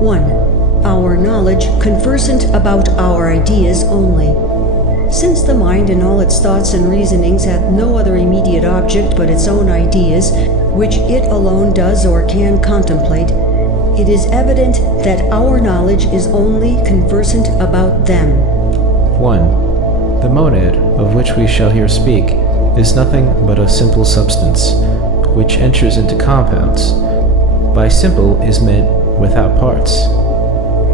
1. Our knowledge conversant about our ideas only. Since the mind in all its thoughts and reasonings hath no other immediate object but its own ideas, which it alone does or can contemplate, it is evident that our knowledge is only conversant about them. 1. The monad, of which we shall here speak, is nothing but a simple substance, which enters into compounds. By simple is meant without parts.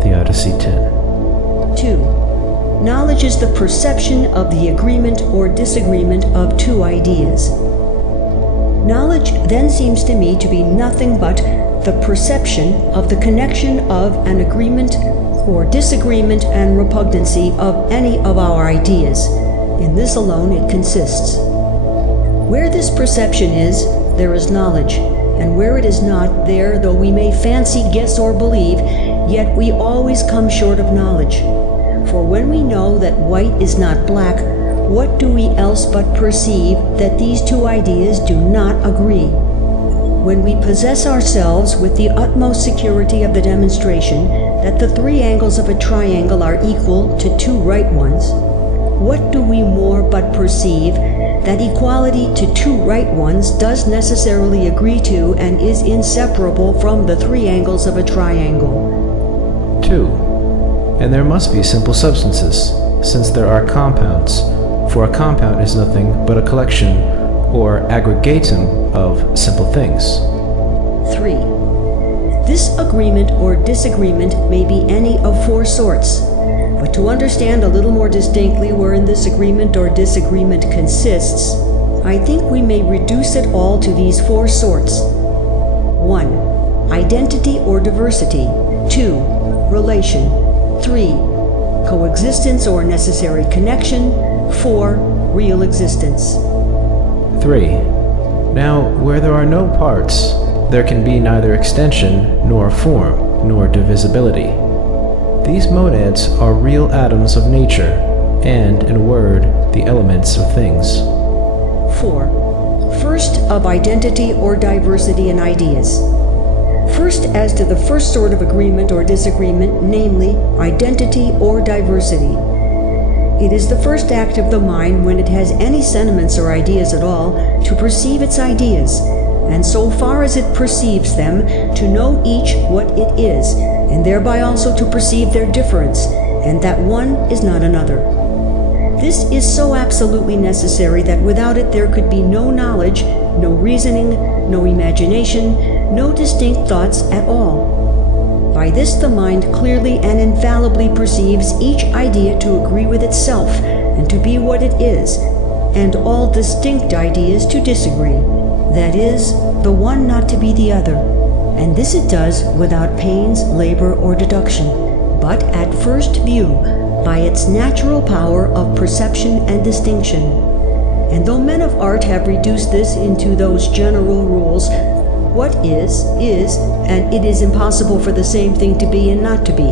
The Odyssey 10. 2. Knowledge is the perception of the agreement or disagreement of two ideas. Knowledge then seems to me to be nothing but the perception of the connection of an agreement or disagreement and repugnancy of any of our ideas. In this alone it consists. Where this perception is, there is knowledge, and where it is not, there, though we may fancy, guess, or believe, yet we always come short of knowledge. For when we know that white is not black, what do we else but perceive that these two ideas do not agree? When we possess ourselves with the utmost security of the demonstration that the three angles of a triangle are equal to two right ones, what do we more but perceive that equality to two right ones does necessarily agree to and is inseparable from the three angles of a triangle? 2. And there must be simple substances, since there are compounds, for a compound is nothing but a collection or aggregatum of simple things. 3. This agreement or disagreement may be any of four sorts, but to understand a little more distinctly wherein this agreement or disagreement consists, I think we may reduce it all to these four sorts. 1. Identity or diversity. 2. Relation. 3. Coexistence or necessary connection. 4. Real existence. 3. Now, where there are no parts, there can be neither extension, nor form, nor divisibility. These monads are real atoms of nature, and, in a word, the elements of things. 4. First, of identity or diversity in ideas. First, as to the first sort of agreement or disagreement, namely, identity or diversity. It is the first act of the mind, when it has any sentiments or ideas at all, to perceive its ideas, and so far as it perceives them, to know each what it is, and thereby also to perceive their difference, and that one is not another. This is so absolutely necessary that without it there could be no knowledge, no reasoning, no imagination, no distinct thoughts at all. By this the mind clearly and infallibly perceives each idea to agree with itself, and to be what it is, and all distinct ideas to disagree, that is, the one not to be the other. And this it does without pains, labor, or deduction, but at first view, by its natural power of perception and distinction. And though men of art have reduced this into those general rules, what is, and it is impossible for the same thing to be and not to be,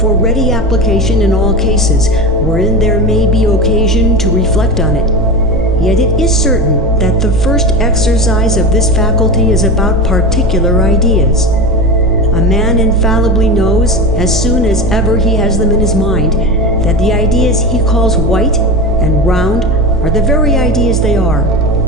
for ready application in all cases, wherein there may be occasion to reflect on it. Yet it is certain that the first exercise of this faculty is about particular ideas. A man infallibly knows, as soon as ever he has them in his mind, that the ideas he calls white and round are the very ideas they are,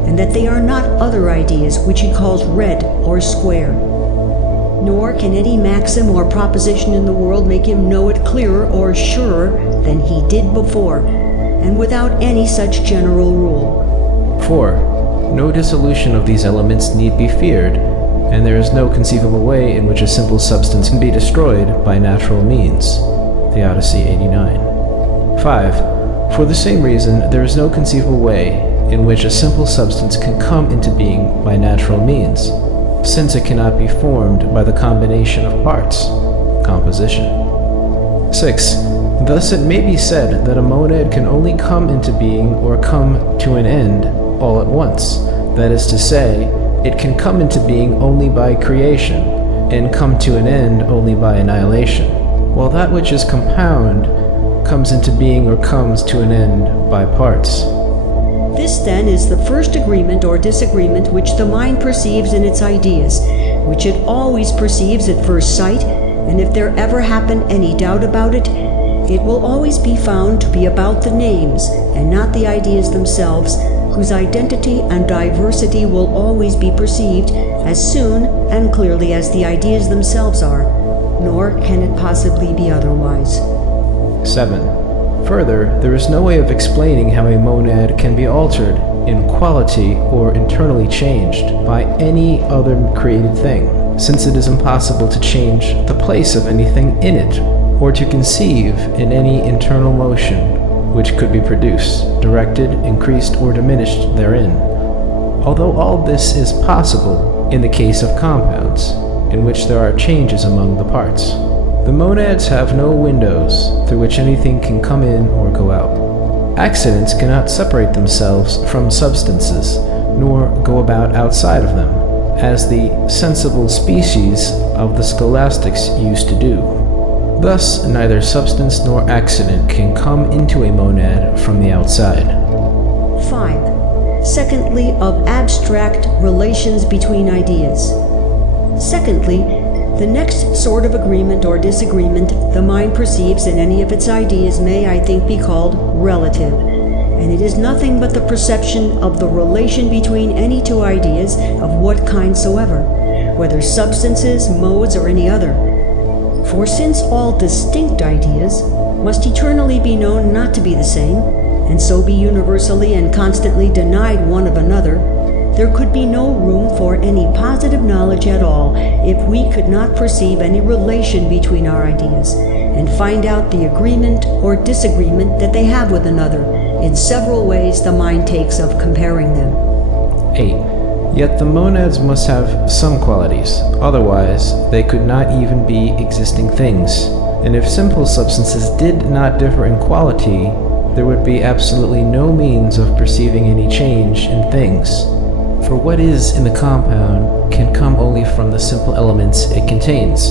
and that they are not other ideas which he calls red or square. Nor can any maxim or proposition in the world make him know it clearer or surer than he did before, and without any such general rule. 4. No dissolution of these elements need be feared, and there is no conceivable way in which a simple substance can be destroyed by natural means. The Odyssey 89. 5. For the same reason, there is no conceivable way in which a simple substance can come into being by natural means, since it cannot be formed by the combination of parts, composition. 6. Thus it may be said that a monad can only come into being or come to an end all at once. That is to say, it can come into being only by creation, and come to an end only by annihilation, while that which is compound comes into being or comes to an end by parts. This, then, is the first agreement or disagreement which the mind perceives in its ideas, which it always perceives at first sight, and if there ever happen any doubt about it, it will always be found to be about the names and not the ideas themselves, whose identity and diversity will always be perceived as soon and clearly as the ideas themselves are, nor can it possibly be otherwise. 7. Further, there is no way of explaining how a monad can be altered in quality or internally changed by any other created thing, since it is impossible to change the place of anything in it, or to conceive in any internal motion which could be produced, directed, increased, or diminished therein. Although all this is possible in the case of compounds, in which there are changes among the parts. The monads have no windows through which anything can come in or go out. Accidents cannot separate themselves from substances, nor go about outside of them, as the sensible species of the scholastics used to do. Thus, neither substance nor accident can come into a monad from the outside. 5. Secondly, of abstract relations between ideas. Secondly, the next sort of agreement or disagreement the mind perceives in any of its ideas may, I think, be called relative, and it is nothing but the perception of the relation between any two ideas of what kind soever, whether substances, modes, or any other. For since all distinct ideas must eternally be known not to be the same, and so be universally and constantly denied one of another, there could be no room for any positive knowledge at all if we could not perceive any relation between our ideas, and find out the agreement or disagreement that they have with another, in several ways the mind takes of comparing them. 8. Yet the monads must have some qualities, otherwise they could not even be existing things. And if simple substances did not differ in quality, there would be absolutely no means of perceiving any change in things. For what is in the compound can come only from the simple elements it contains,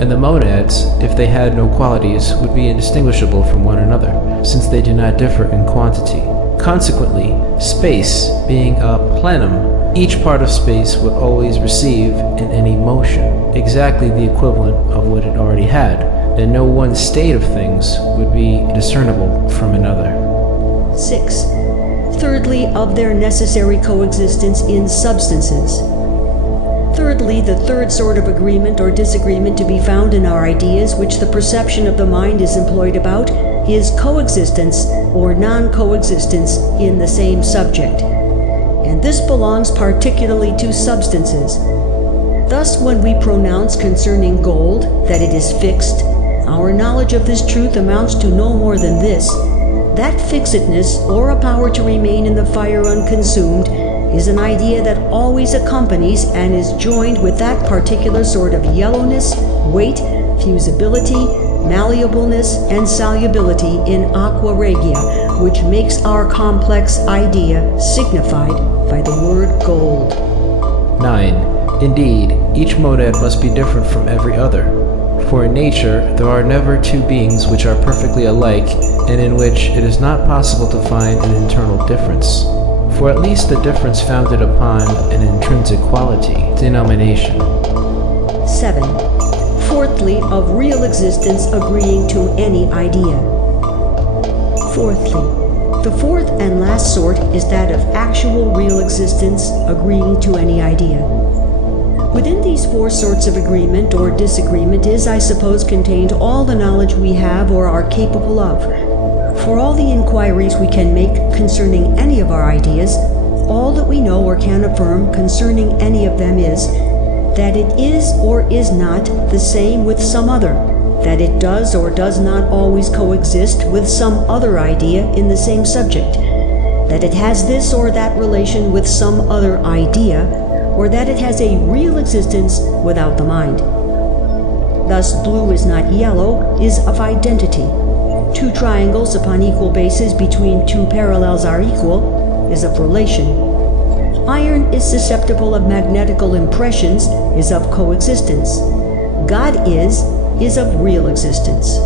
and the monads, if they had no qualities, would be indistinguishable from one another, since they do not differ in quantity. Consequently, space being a plenum, each part of space would always receive, in any motion, exactly the equivalent of what it already had, and no one state of things would be discernible from another. 6. Thirdly, of their necessary coexistence in substances. Thirdly, the third sort of agreement or disagreement to be found in our ideas, which the perception of the mind is employed about, is coexistence or non-coexistence in the same subject. And this belongs particularly to substances. Thus, when we pronounce concerning gold that it is fixed, our knowledge of this truth amounts to no more than this: that fixedness, or a power to remain in the fire unconsumed, is an idea that always accompanies and is joined with that particular sort of yellowness, weight, fusibility, malleableness, and solubility in aqua regia, which makes our complex idea signified by the word gold. 9. Indeed, each monad must be different from every other. For in nature, there are never two beings which are perfectly alike, and in which it is not possible to find an internal difference. For at least the difference founded upon an intrinsic quality, denomination. 7. Fourthly, of real existence agreeing to any idea. Fourthly, the fourth and last sort is that of actual real existence agreeing to any idea. Within these four sorts of agreement or disagreement is, I suppose, contained all the knowledge we have or are capable of. For all the inquiries we can make concerning any of our ideas, all that we know or can affirm concerning any of them is that it is or is not the same with some other, that it does or does not always coexist with some other idea in the same subject, that it has this or that relation with some other idea, or that it has a real existence without the mind. Thus, blue is not yellow is of identity. Two triangles upon equal bases between two parallels are equal is of relation. Iron is susceptible of magnetical impressions is of coexistence. God is of real existence.